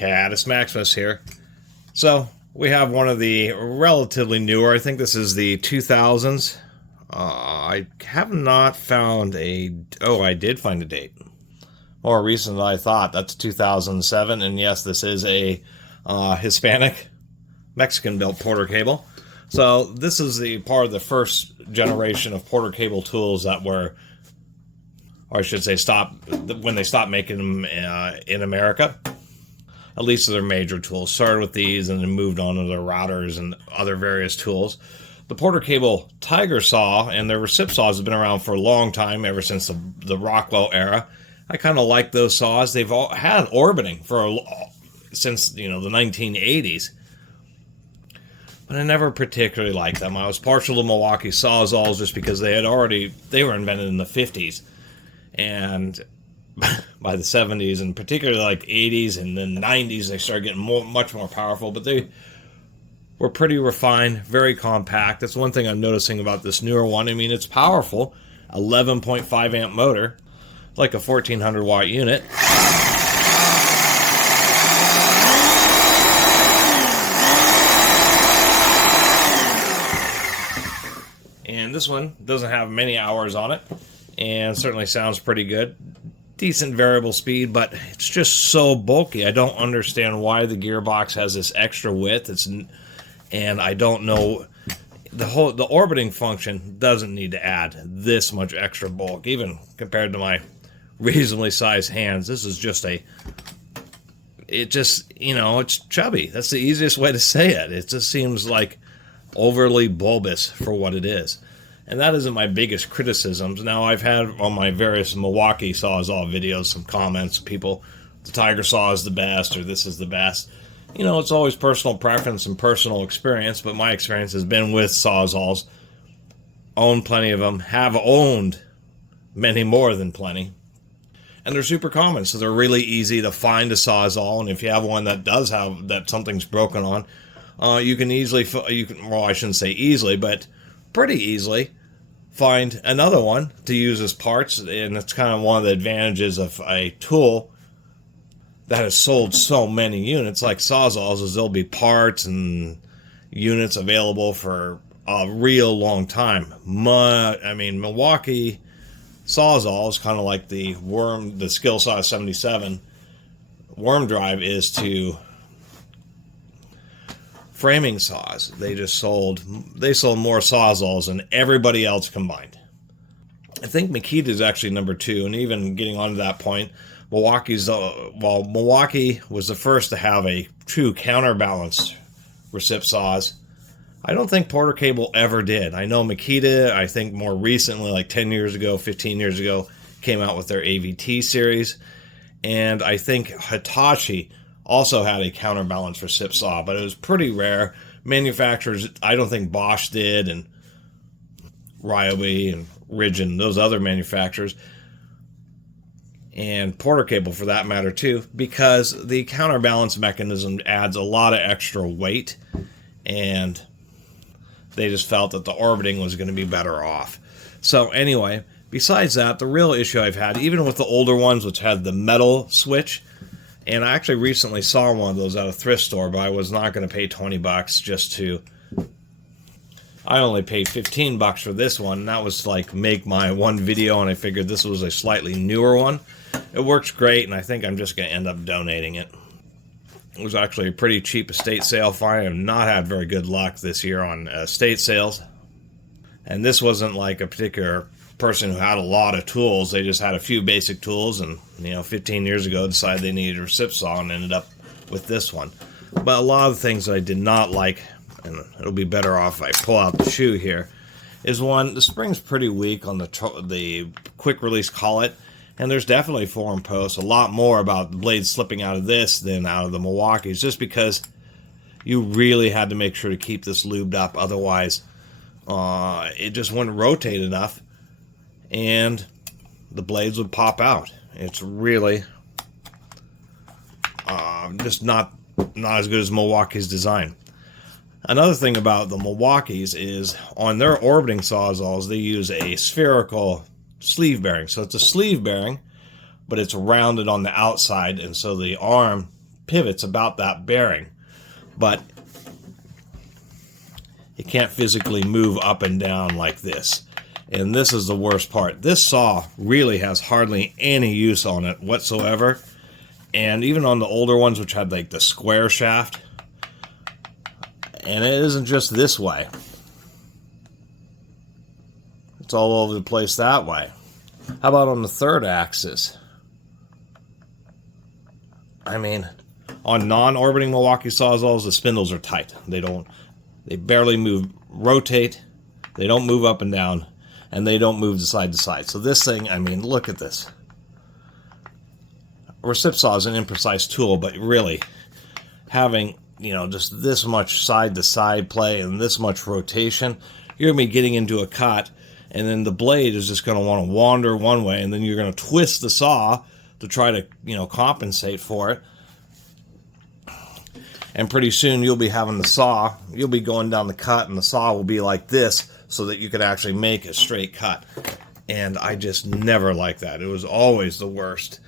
Catus Maximus here. So we have one of the relatively newer, I think this is the 2000s. I have not found a, oh, I did find a date. More recent than I thought. That's 2007, and yes, this is a Hispanic, Mexican-built Porter cable. So this is the part of the first generation of Porter cable tools that were, or I should say, when they stopped making them in America. At least their major tools. Started with these and then moved on to their routers and other various tools. The Porter cable Tiger saw and their recip saws have been around for a long time, ever since the Rockwell era. I kind of like those saws. They've all had orbiting since the 1980s. But I never particularly liked them. I was partial to Milwaukee Sawzalls just because they were invented in the 50s. And by the 70s, and particularly like 80s and then 90s, they started getting much more powerful. But they were pretty refined, very compact. That's one thing I'm noticing about this newer one. I mean, it's powerful. 11.5 amp motor, like a 1400 watt unit. And this one doesn't have many hours on it, and certainly sounds pretty good. Decent variable speed, but it's just so bulky. I don't understand why the gearbox has this extra width. And I don't know, the orbiting function doesn't need to add this much extra bulk, even compared to my reasonably sized hands. This is just it's chubby. That's the easiest way to say it. It just seems like overly bulbous for what it is. And that isn't my biggest criticisms. Now, I've had on my various Milwaukee Sawzall videos some comments, people, the Tiger saw is the best, or this is the best. It's always personal preference and personal experience, but my experience has been with Sawzalls. Own plenty of them, have owned many more than plenty. And they're super common, so they're really easy to find a Sawzall, and if you have one that does have, that something's broken on, you can easily, well, I shouldn't say easily, but pretty easily find another one to use as parts. And it's kind of one of the advantages of a tool that has sold so many units like Sawzalls, is there'll be parts and units available for a real long time. I mean, Milwaukee Sawzall is kind of like the Skill Saw 77 worm drive is to framing saws. They sold more Sawzalls than everybody else combined. I think Makita is actually number 2, and even getting onto that point, Milwaukee was the first to have a true counterbalanced recip saws. I don't think Porter cable ever did. I know Makita, I think more recently, like 10 years ago, 15 years ago, came out with their AVT series. And I think Hitachi also had a counterbalanced recip saw, but it was pretty rare. Manufacturers, I don't think Bosch did, and Ryobi and Ridge and those other manufacturers, and Porter cable for that matter too, because the counterbalance mechanism adds a lot of extra weight, and they just felt that the orbiting was going to be better off. So anyway, besides that, the real issue I've had, even with the older ones which had the metal switch, and I actually recently saw one of those at a thrift store, but I was not going to pay 20 bucks just to, I only paid 15 bucks for this one, and that was like make my one video, and I figured this was a slightly newer one. It works great, and I think I'm just going to end up donating it. It was actually a pretty cheap estate sale find. I have not had very good luck this year on estate sales. And this wasn't like a particular person who had a lot of tools. They just had a few basic tools, and 15 years ago decided they needed a recip saw and ended up with this one. But a lot of the things that I did not like, and it'll be better off if I pull out the shoe here, is one, the spring's pretty weak on the quick release collet, and there's definitely forum posts a lot more about the blades slipping out of this than out of the Milwaukee's, just because you really had to make sure to keep this lubed up, otherwise it just wouldn't rotate enough and the blades would pop out. It's really just not as good as Milwaukee's design. Another thing about the Milwaukee's is on their orbiting Sawzalls, they use a spherical sleeve bearing. So it's a sleeve bearing, but it's rounded on the outside, and so the arm pivots about that bearing, but it can't physically move up and down like this. And this is the worst part. This saw really has hardly any use on it whatsoever. And even on the older ones, which had like the square shaft, and it isn't just this way. It's all over the place that way. How about on the third axis? I mean, on non-orbiting Milwaukee sawzalls, the spindles are tight. They barely move, rotate, they don't move up and down, and they don't move side to side. So this thing, I mean, look at this. A recip saw is an imprecise tool, but really, having, you know, just this much side to side play and this much rotation, you're going to be getting into a cut, and then the blade is just going to want to wander one way, and then you're going to twist the saw to try to, you know, compensate for it. And pretty soon you'll be having the saw, you'll be going down the cut, and the saw will be like this so that you could actually make a straight cut. And I just never liked that. It was always the worst.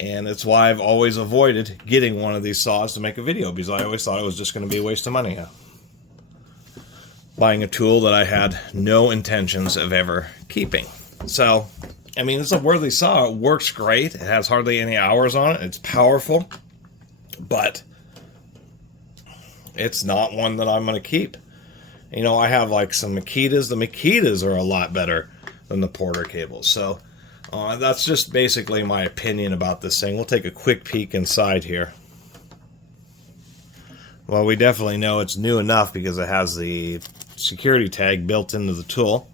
And it's why I've always avoided getting one of these saws to make a video, because I always thought it was just going to be a waste of money. Buying a tool that I had no intentions of ever keeping. So, I mean, it's a worthy saw. It works great. It has hardly any hours on it. It's powerful. But it's not one that I'm going to keep. You know, I have like some Makitas. The Makitas are a lot better than the Porter cables. So that's just basically my opinion about this thing. We'll take a quick peek inside here. Well, we definitely know it's new enough because it has the security tag built into the tool.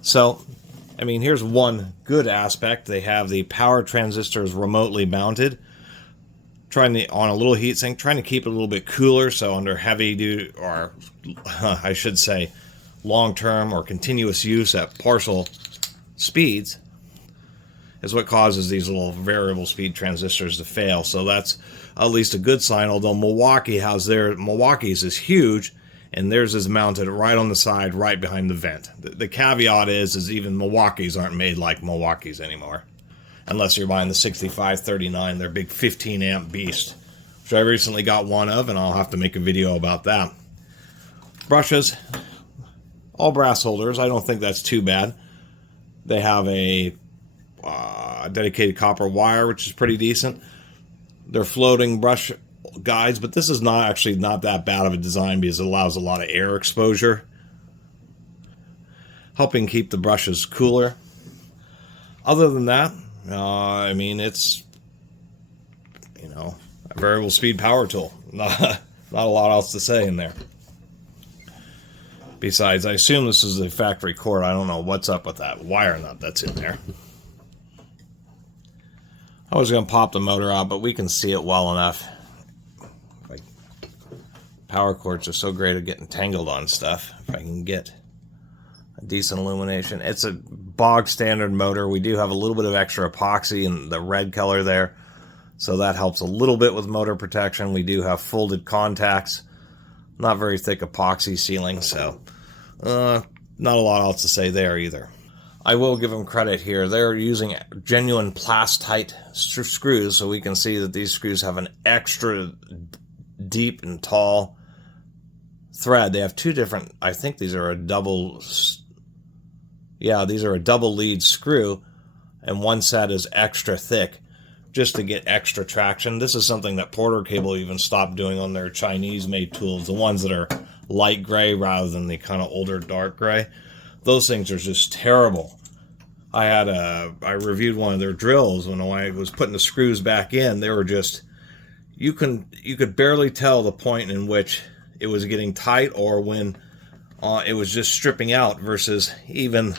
So, I mean, here's one good aspect. They have the power transistors remotely mounted. On a little heatsink, trying to keep it a little bit cooler, so under heavy duty, or I should say long-term or continuous use at partial speeds, is what causes these little variable speed transistors to fail. So that's at least a good sign, although Milwaukee's is huge, and theirs is mounted right on the side, right behind the vent. The caveat is even Milwaukee's aren't made like Milwaukee's anymore. Unless you're buying the 6539, their big 15 amp beast, which I recently got one of, and I'll have to make a video about that. Brushes, all brass holders. I don't think that's too bad. They have a dedicated copper wire, which is pretty decent. They're floating brush guides, but this is not that bad of a design because it allows a lot of air exposure, helping keep the brushes cooler. Other than that, I mean, it's, you know, a variable speed power tool. Not a lot else to say in there. Besides, I assume this is a factory cord. I don't know what's up with that wire nut that's in there. I was going to pop the motor out, but we can see it well enough. Like, power cords are so great at getting tangled on stuff. If I can get a decent illumination. It's a bog standard motor. We do have a little bit of extra epoxy in the red color there, so that helps a little bit with motor protection. We do have folded contacts, not very thick epoxy sealing, so not a lot else to say there either. I will give them credit here. They're using genuine plastite screws, so we can see that these screws have an extra deep and tall thread. They have two different, I think these are a double, yeah, these are a double lead screw, and one set is extra thick just to get extra traction. This is something that Porter Cable even stopped doing on their Chinese-made tools, the ones that are light gray rather than the kind of older dark gray. Those things are just terrible. I reviewed one of their drills when I was putting the screws back in. They were just, you could barely tell the point in which it was getting tight or when it was just stripping out, versus even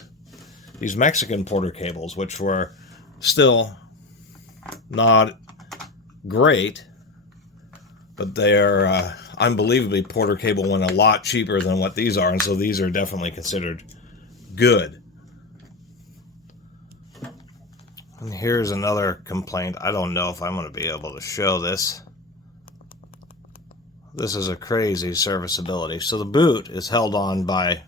these Mexican Porter cables, which were still not great, but they're unbelievably, Porter Cable went a lot cheaper than what these are, and so these are definitely considered good. And here's another complaint. I don't know if I'm going to be able to show this. This is a crazy serviceability. So the boot is held on by, I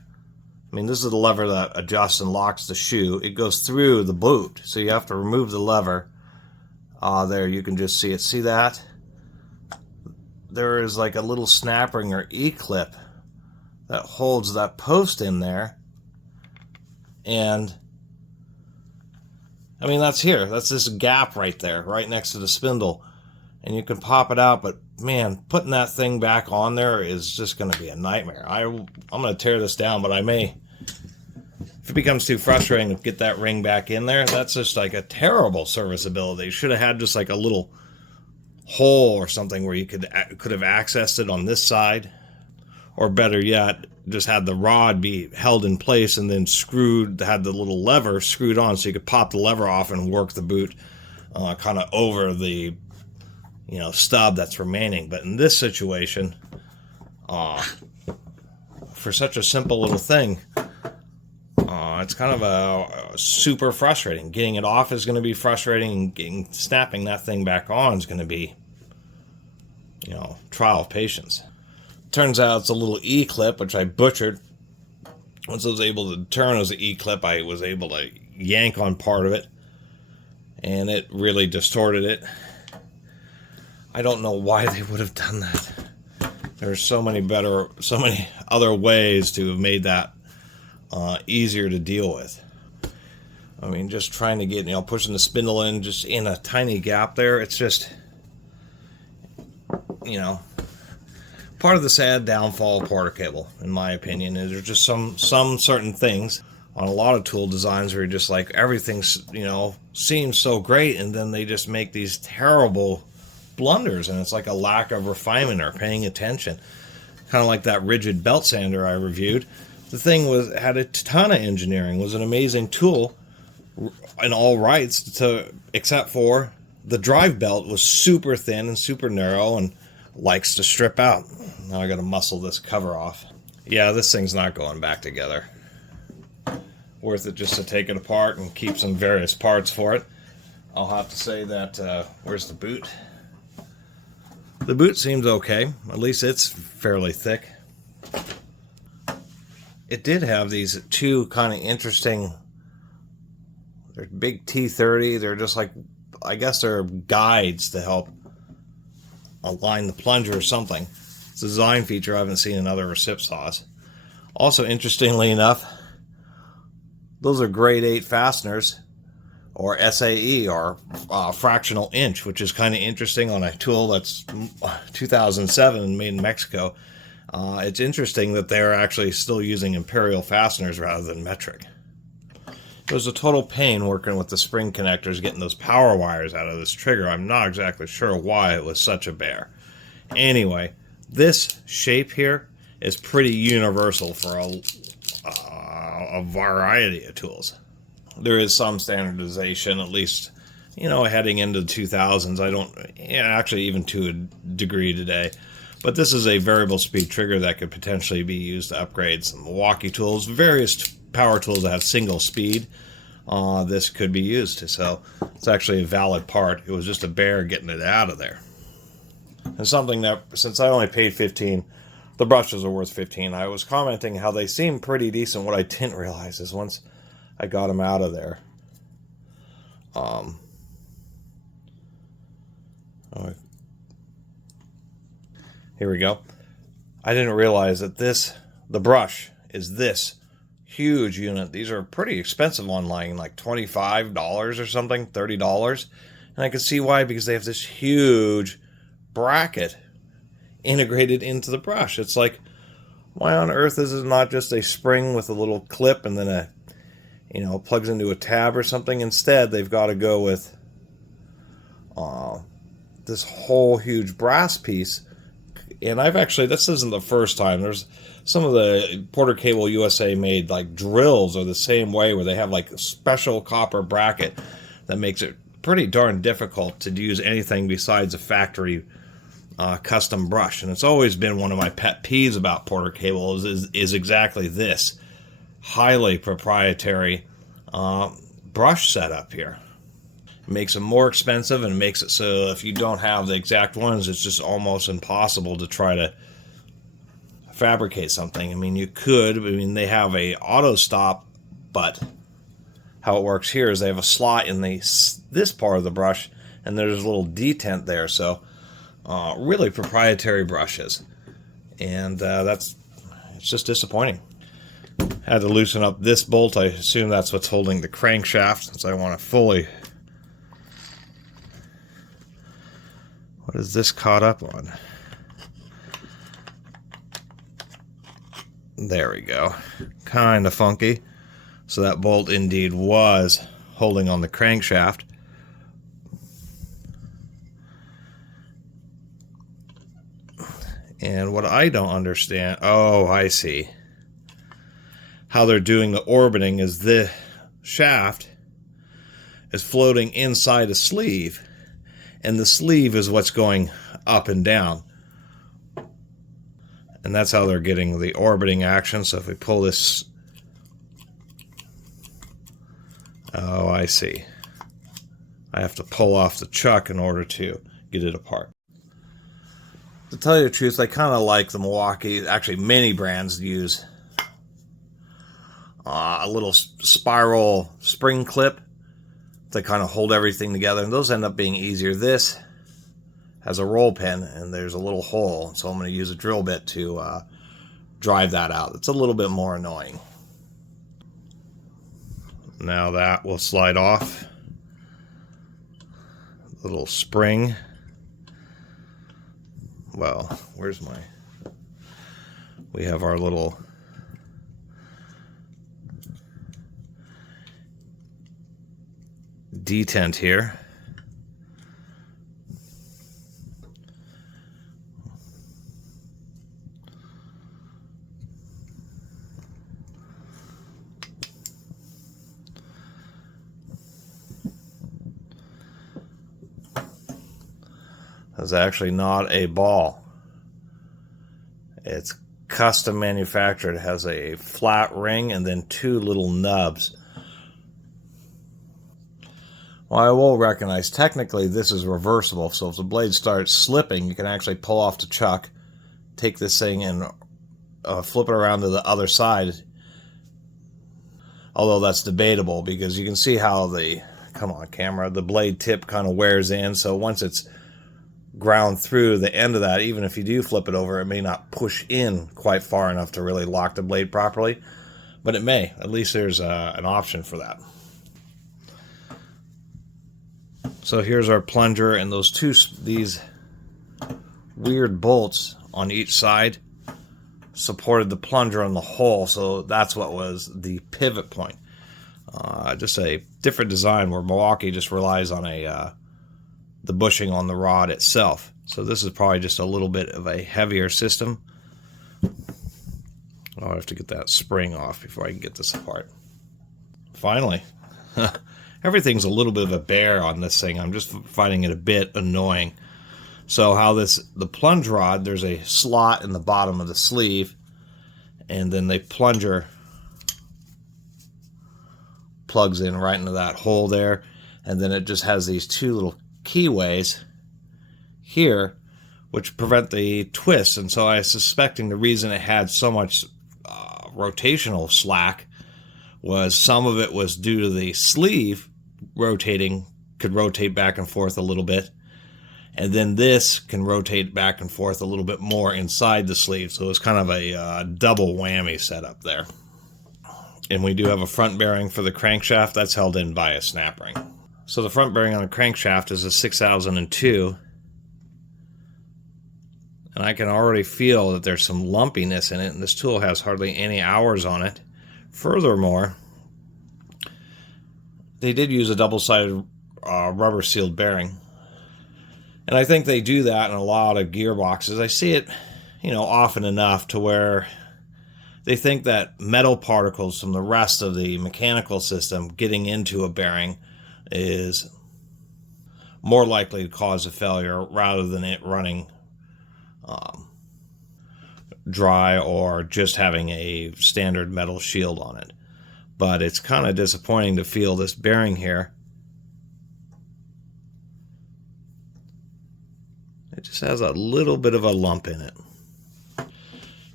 mean, this is the lever that adjusts and locks the shoe. It goes through the boot, so you have to remove the lever. There, you can just see it. See that? there is like a little snap ring or E-clip that holds that post in there. And I mean, that's here. That's this gap right there, right next to the spindle. And you can pop it out, but man, putting that thing back on there is just going to be a nightmare. I'm going to tear this down, but I may, if it becomes too frustrating to get that ring back in there, that's just like a terrible serviceability. You should have had just like a little hole or something where you could have accessed it on this side, or better yet, just had the rod be held in place and then had the little lever screwed on so you could pop the lever off and work the boot kind of over the stub that's remaining. But in this situation, for such a simple little thing, it's kind of a super frustrating. Getting it off is going to be frustrating, and snapping that thing back on is going to be, trial of patience. Turns out it's a little E-clip, which I butchered. Once I was able to turn as an E-clip, I was able to yank on part of it, and it really distorted it. I don't know why they would have done that. There's so many other ways to have made that easier to deal with. I mean, just trying to get, pushing the spindle in just in a tiny gap there, it's just, part of the sad downfall of porter cable, in my opinion, is there's just some certain things on a lot of tool designs where you're just like, everything's, seems so great, and then they just make these terrible blunders, and it's like a lack of refinement or paying attention. Kind of like that rigid belt sander I reviewed. The thing had a ton of engineering, was an amazing tool in all rights, except for the drive belt was super thin and super narrow and likes to strip out. Now I got to muscle this cover off. Yeah, this thing's not going back together. Worth it just to take it apart and keep some various parts for it. I'll have to say that, where's the boot? The boot seems okay. At least it's fairly thick. It did have these two kind of interesting, they're big T30. They're just like, I guess they're guides to help align the plunger or something. It's a design feature I haven't seen in other recip saws. Also, interestingly enough, those are grade 8 fasteners, or SAE, or fractional inch, which is kind of interesting on a tool that's 2007 made in Mexico. It's interesting that they're actually still using imperial fasteners rather than metric. It was a total pain working with the spring connectors, getting those power wires out of this trigger. I'm not exactly sure why it was such a bear. Anyway, this shape here is pretty universal for a variety of tools. There is some standardization, at least, heading into the 2000s. Actually even to a degree today. But this is a variable speed trigger that could potentially be used to upgrade some Milwaukee tools, various power tools that have single speed. This could be used to, so it's actually a valid part. It was just a bear getting it out of there. And something that, since I only paid $15, the brushes are worth $15. I was commenting how they seem pretty decent. What I didn't realize is once I got them out of there, here we go. I didn't realize that the brush is this huge unit. These are pretty expensive online, like $25 or something, $30. And I can see why, because they have this huge bracket integrated into the brush. It's like, why on earth is it not just a spring with a little clip and then plugs into a tab or something? Instead, they've got to go with this whole huge brass piece. And this isn't the first time. There's some of the Porter Cable USA made like drills are the same way, where they have like a special copper bracket that makes it pretty darn difficult to use anything besides a factory custom brush. And it's always been one of my pet peeves about Porter Cable is exactly this highly proprietary brush setup here. It makes them more expensive, and makes it so if you don't have the exact ones, it's just almost impossible to try to fabricate something. I mean, you could. They have a auto stop, but how it works here is they have a slot in this part of the brush, and there's a little detent there. So really proprietary brushes. And it's just disappointing. Had to loosen up this bolt. I assume that's what's holding the crankshaft, since I want to fully... What is this caught up on? There we go. Kind of funky. So that bolt indeed was holding on the crankshaft. And what I don't understand... Oh, I see. How they're doing the orbiting is the shaft is floating inside a sleeve, and the sleeve is what's going up and down. And that's how they're getting the orbiting action. So if we pull this... Oh, I see. I have to pull off the chuck in order to get it apart. To tell you the truth, I kind of like the Milwaukee, actually many brands use a little spiral spring clip to kind of hold everything together, and those end up being easier. This has a roll pin, and there's a little hole, so I'm going to use a drill bit to drive that out. It's a little bit more annoying. Now that will slide off. Little spring. Well, where's my... We have our little... detent here. It's actually not a ball. It's custom manufactured. It has a flat ring and then two little nubs. Well, I will recognize technically this is reversible, so if the blade starts slipping, you can actually pull off the chuck, take this thing and flip it around to the other side. Although that's debatable, because you can see how the, come on camera, the blade tip kind of wears in, so once it's ground through the end of that, even if you do flip it over, it may not push in quite far enough to really lock the blade properly, but it may. At least there's an option for that. So here's our plunger, and these weird bolts on each side supported the plunger on the hole, so that's what was the pivot point. Just a different design where Milwaukee just relies on the bushing on the rod itself. So this is probably just a little bit of a heavier system. Oh, I have to get that spring off before I can get this apart. Finally. Everything's a little bit of a bear on this thing. I'm just finding it a bit annoying. So how the plunge rod, there's a slot in the bottom of the sleeve, and then the plunger plugs in right into that hole there, and then it just has these two little keyways here which prevent the twist. And so I was suspecting the reason it had so much rotational slack was some of it was due to the sleeve rotating, could rotate back and forth a little bit, and then this can rotate back and forth a little bit more inside the sleeve. So it's kind of a double whammy setup there. And we do have a front bearing for the crankshaft that's held in by a snap ring. So the front bearing on the crankshaft is a 6002, and I can already feel that there's some lumpiness in it, and this tool has hardly any hours on it. Furthermore, they did use a double-sided rubber sealed bearing, and I think they do that in a lot of gearboxes. I see it, often enough to where they think that metal particles from the rest of the mechanical system getting into a bearing is more likely to cause a failure rather than it running dry or just having a standard metal shield on it. But it's kind of disappointing to feel this bearing here. It just has a little bit of a lump in it.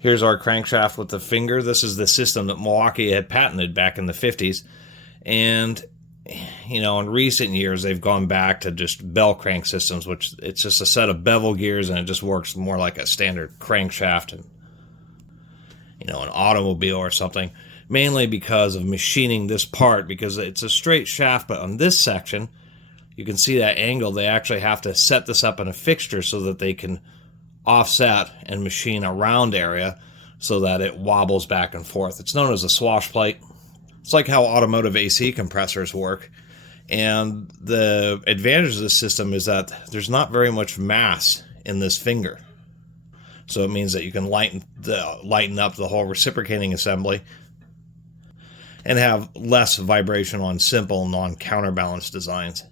Here's our crankshaft with the finger. This is the system that Milwaukee had patented back in the 50s. And, in recent years, they've gone back to just bell crank systems, which it's just a set of bevel gears and it just works more like a standard crankshaft and, an automobile or something, mainly because of machining this part, because it's a straight shaft, but on this section, you can see that angle. They actually have to set this up in a fixture so that they can offset and machine a round area so that it wobbles back and forth. It's known as a swash plate. It's like how automotive AC compressors work. And the advantage of this system is that there's not very much mass in this finger. So it means that you can lighten up the whole reciprocating assembly and have less vibration on simple non-counterbalanced designs.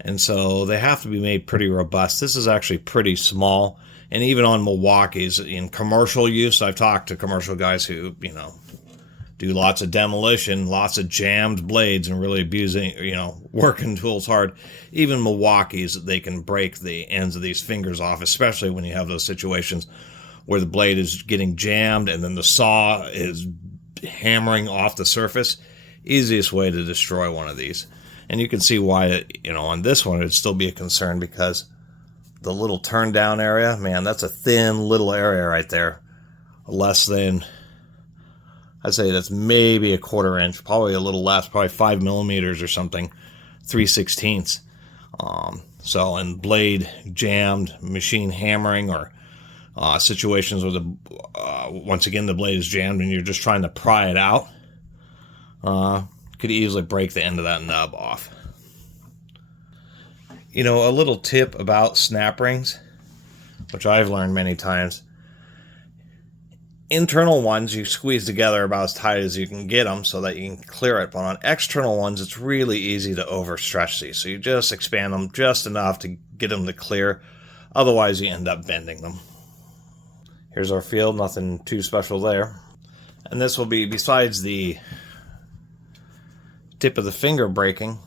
And so they have to be made pretty robust. This is actually pretty small. And even on Milwaukee's, in commercial use, I've talked to commercial guys who, do lots of demolition, lots of jammed blades, and really abusing, working tools hard. Even Milwaukee's, they can break the ends of these fingers off, especially when you have those situations where the blade is getting jammed and then the saw is hammering off the surface. Easiest way to destroy one of these. And you can see why, on this one, it'd still be a concern, because the little turn down area, man, that's a thin little area right there. Less than, I'd say that's maybe a 1/4 inch, probably a little less, probably 5 millimeters or something, 3/16. So, and blade jammed, machine hammering, or situations where once again, the blade is jammed and you're just trying to pry it out, could easily break the end of that nub off. A little tip about snap rings, which I've learned many times. Internal ones you squeeze together about as tight as you can get them so that you can clear it. But on external ones, it's really easy to overstretch these. So you just expand them just enough to get them to clear. Otherwise, you end up bending them. Here's our field. Nothing too special there. And this will be, besides the tip of the finger breaking,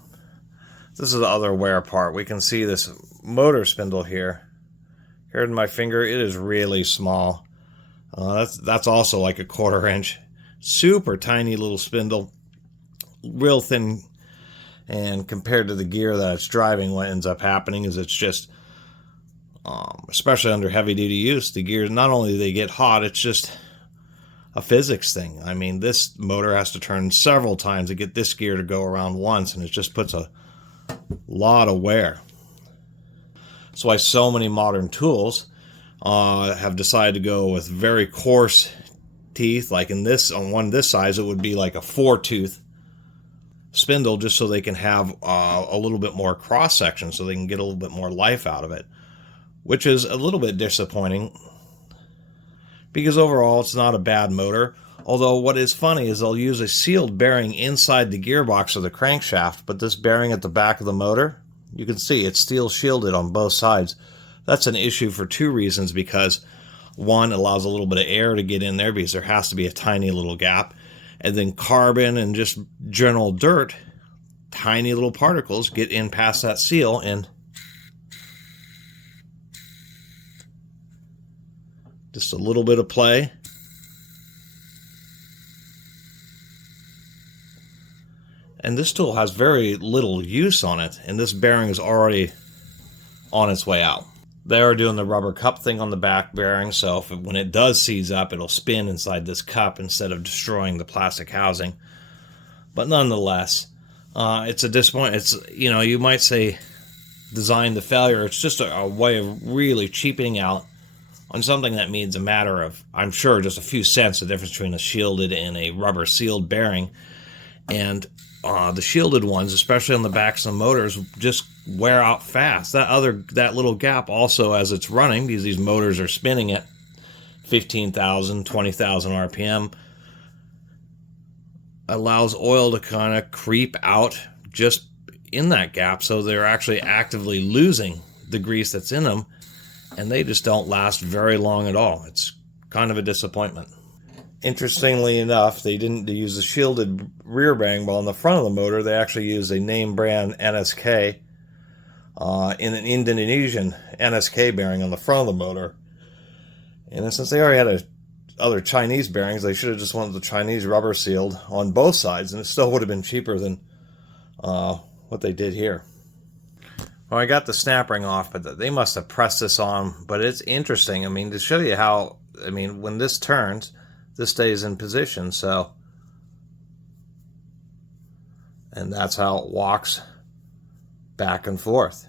this is the other wear part. We can see this motor spindle here. Here in my finger, it is really small. That's also like a 1/4 inch. Super tiny little spindle. Real thin. And compared to the gear that it's driving, what ends up happening is it's just, especially under heavy duty use, the gears, not only do they get hot, it's just a physics thing. I mean, this motor has to turn several times to get this gear to go around once, and it just puts a lot of wear. That's why so many modern tools have decided to go with very coarse teeth. Like in this, on one this size, it would be like a 4-tooth spindle, just so they can have a little bit more cross section, so they can get a little bit more life out of it, which is a little bit disappointing, because overall it's not a bad motor. Although what is funny is they'll use a sealed bearing inside the gearbox or the crankshaft, but this bearing at the back of the motor, you can see it's steel shielded on both sides. That's an issue for 2 reasons, because one, it allows a little bit of air to get in there because there has to be a tiny little gap, and then carbon and just general dirt, tiny little particles get in past that seal, and just a little bit of play and this tool has very little use on it, and this bearing is already on its way out. They are doing the rubber cup thing on the back bearing, so when it does seize up, it'll spin inside this cup instead of destroying the plastic housing. But nonetheless, it's a disappointment. It's, you might say design to failure. It's just a way of really cheapening out on something that means a matter of, I'm sure, just a few cents, the difference between a shielded and a rubber sealed bearing. And the shielded ones, especially on the backs of the motors, just wear out fast. That little gap also, as it's running, because these motors are spinning at 15,000, 20,000 RPM, allows oil to kind of creep out just in that gap, so they're actually actively losing the grease that's in them, and they just don't last very long at all. It's kind of a disappointment. Interestingly enough, they didn't use a shielded rear bearing, but on the front of the motor, they actually used a name brand NSK, in an Indonesian NSK bearing on the front of the motor. And since they already had other Chinese bearings, they should have just wanted the Chinese rubber sealed on both sides, and it still would have been cheaper than what they did here. Well, I got the snap ring off, but they must have pressed this on. But it's interesting. I mean, to show you how, I mean, when this turns, this stays in position. So, and that's how it walks back and forth.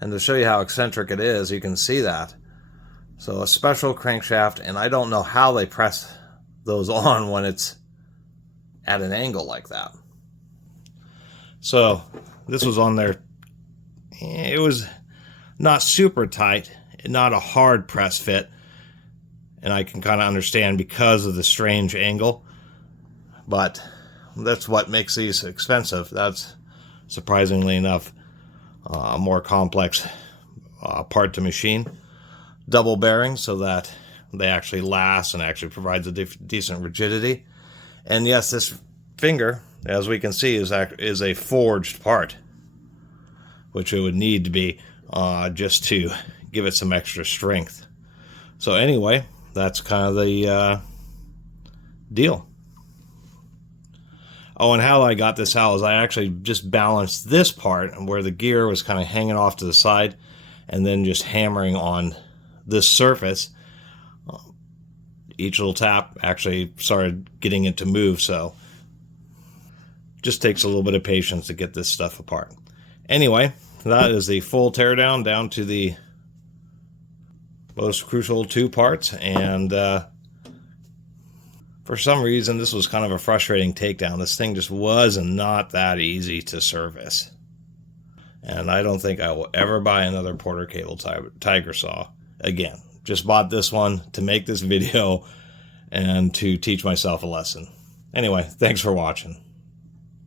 And to show you how eccentric it is, you can see that. So a special crankshaft, and I don't know how they press those on when it's at an angle like that. So this was on there. It was not super tight, not a hard press fit, and I can kind of understand because of the strange angle, but that's what makes these expensive. That's, surprisingly enough, a more complex part to machine. Double bearing so that they actually last and actually provides a decent rigidity. And yes, this finger, as we can see, is a forged part, which it would need to be just to give it some extra strength. So anyway, that's kind of the deal. Oh, and how I got this out is I actually just balanced this part where the gear was kind of hanging off to the side, and then just hammering on this surface. Each little tap actually started getting it to move, so just takes a little bit of patience to get this stuff apart. Anyway, that is the full teardown down to the most crucial 2 parts, and for some reason this was kind of a frustrating takedown. This thing just was not that easy to service, and I don't think I will ever buy another Porter Cable Tiger saw again. Just bought this one to make this video and to teach myself a lesson. Anyway, thanks for watching.